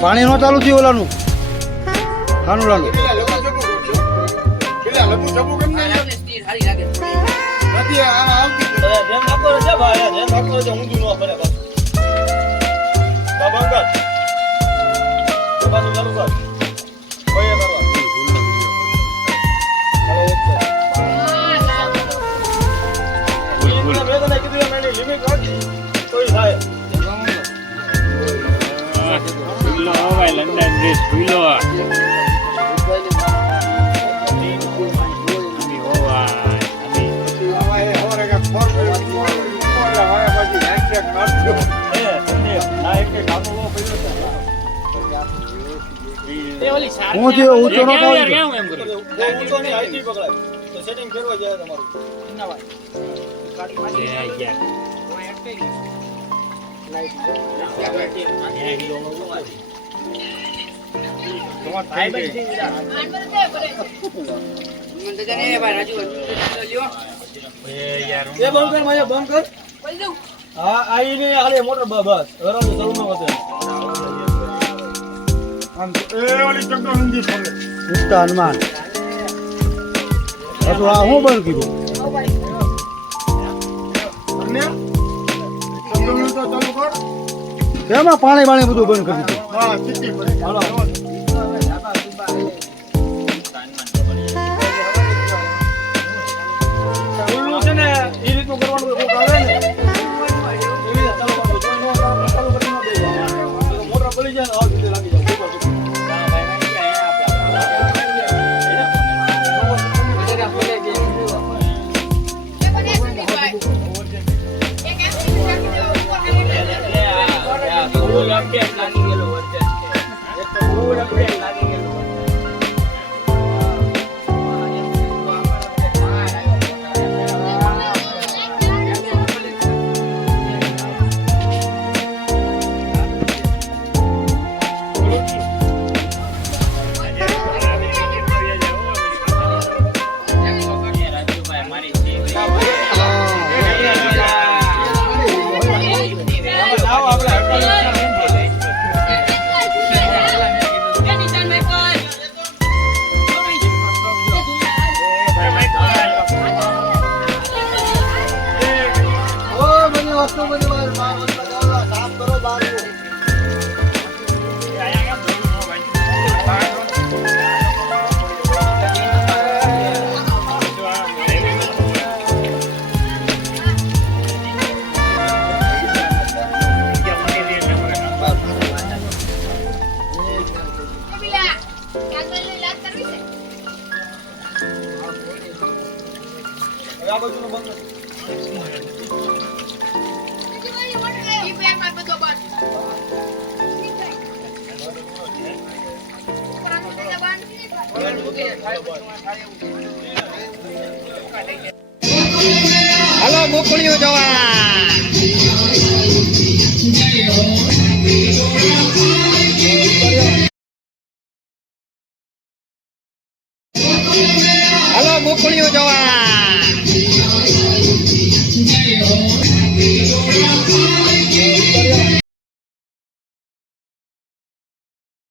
પાણી નો ચાલુ થયું ઓલાનું ખાનુલાનું હું જે ઊંચો નો પાડું ઊંચો ની હાઈટ પકડાય તો સેટિંગ ફેરવા જાય તમારું ઇન્નાવા કાઢી માં આવી ગયા કોઈ એક્ટ નહીં લાઈટ તમાર ભાઈ બન છે મને જાને ભાઈ રાજુ લ્યો એ યાર એ બંધ કર માયા બંધ કર બોલ દઉં હા આઈ ને આલે મોટર બસ હરામ શરૂ ન વધે આમ એ ઓલી ચક્કર ઊંધી ફરે ઉસ્તા હનુમાન તો આ હું બંધ કીધું અને ચક્કર તો ચાલુ કર એમાં પાણી બધું બંધ કરી દીધું હા ચીટી પડે હાલો ઓલું છે ને એ રીતનું કરવાનું કોક આવે ને એવી ચાલુ કરવાનું કોઈ નો ચાલુ કરી ન દેવાનું મોટર પડી જાય ને આ રીતે લાગી જાય હાલો મોકળીઓ જવા હાલો મોકળીઓ જવા